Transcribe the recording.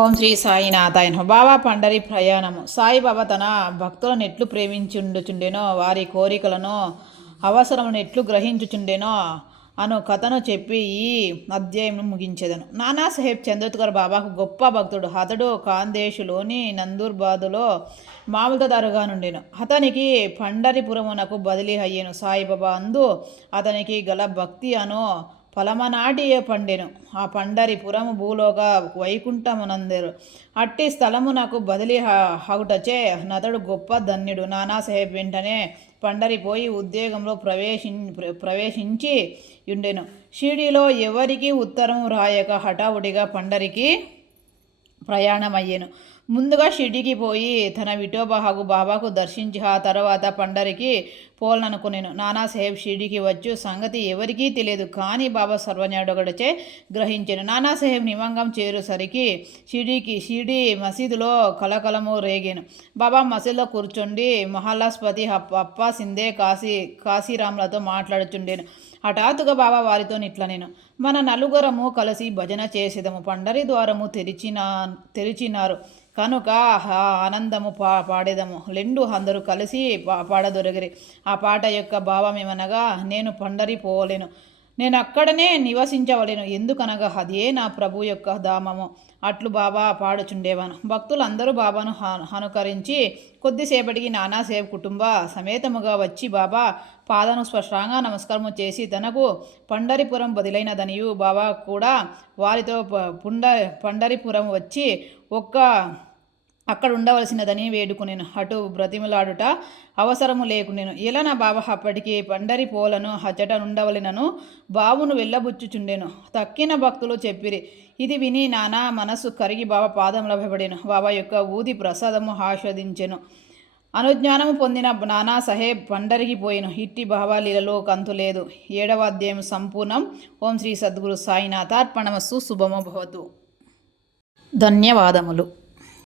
ఓం శ్రీ సాయినాథాయ నమః. బాబా పండరి ప్రయాణము. సాయిబాబా తన భక్తులను ఎట్లు ప్రేమించుండుచుండెనో, వారి కోరికలను అవసరములను ఎట్లు గ్రహించుచుండెనో అను కథను చెప్పి ఈ అధ్యాయం ముగించెదను. నానాసాహెబ్ చంద్రత్కర్ బాబాకు గొప్ప భక్తుడు. అతడు కాందేశులోని నందూర్బాదులో మామూలుదారుగా నుండెను. అతనికి పండరిపురమునకు బదిలీ అయ్యేను. సాయిబాబా అందు అతనికి గల భక్తి అను ఫలమనాటి పండెను. ఆ పండరిపురము భూలోక వైకుంఠమునందెరు. అట్టి స్థలమునకు బదిలీ హగుటచే నతడు గొప్ప ధన్యుడు. నానాసాహెబ్ వెంటనే పండరిపోయి ఉద్యోగంలో ప్రవేశించి ఉండెను. షిరిడీలో ఎవరికి ఉత్తరం రాయక హఠావుడిగా పండరికి ప్రయాణమయ్యాను. ముందుగా షిరిడీకి పోయి తన విఠోబాహకు బాబాకు దర్శించి ఆ తర్వాత పండరికి పోలననుకునేను. నానాసాహెబ్ షిరిడీకి వచ్చు సంగతి ఎవరికీ తెలియదు. కానీ బాబా సర్వజ్ఞుడొకడిచే గ్రహించాను. నానాసాహెబ్ నిమంగం చేరుసరికి షిరిడీ మసీదులో కలకలము రేగాను. బాబా మసీదులో కూర్చుండి మహాలాస్పతి అప్పా సిందే కాశీరాములతో మాట్లాడుచుండేను. హఠాత్తుగా బాబా వారితో ఇట్లనేను, మన నలుగురము కలిసి భజన చేసేదము. పండరి ద్వారము తెరిచినారు కనుక ఆనందము పాడేదము. లెండు అందరూ కలిసి పాడదొరిగిరి. ఆ పాట యొక్క భావమేమనగా, నేను పండరి పోలేను, నేను అక్కడనే నివసించవలేను, ఎందుకనగా అదే నా ప్రభు యొక్క ధామము. అట్లు బాబా పాడుచుండేవాను. భక్తులందరూ బాబాను అనుకరించి కొద్దిసేపటికి నానాసాహెబ్ కుటుంబ సమేతముగా వచ్చి బాబా పాదను స్పష్టంగా నమస్కారము చేసి తనకు పండరిపురం బదిలైనదనియు బాబా కూడా వారితో పండరిపురం వచ్చి అక్కడ ఉండవలసినదని వేడుకునేను. అటు బ్రతిమలాడుట అవసరము లేకుండెను. ఎలన బాబా అప్పటికి పండరి పోలను హచ్చట ఉండవలెనను బాబును వెళ్ళబుచ్చుచుండెను. తక్కిన భక్తులు చెప్పిరి. ఇది విని నానా మనస్సు కరిగి బాబా పాదముల భయపడెను. బాబా యొక్క ఊది ప్రసాదము ఆస్వాదించెను. అనుజ్ఞానము పొందిన నానాసాహెబ్ పండరికి పోయెను. ఇట్టి భావాలీలలో కంతులేదు. 7వ అధ్యాయం సంపూర్ణం. ఓం శ్రీ సద్గురు సాయినాథార్పణమస్తు. శుభమో భవతు. ధన్యవాదములు.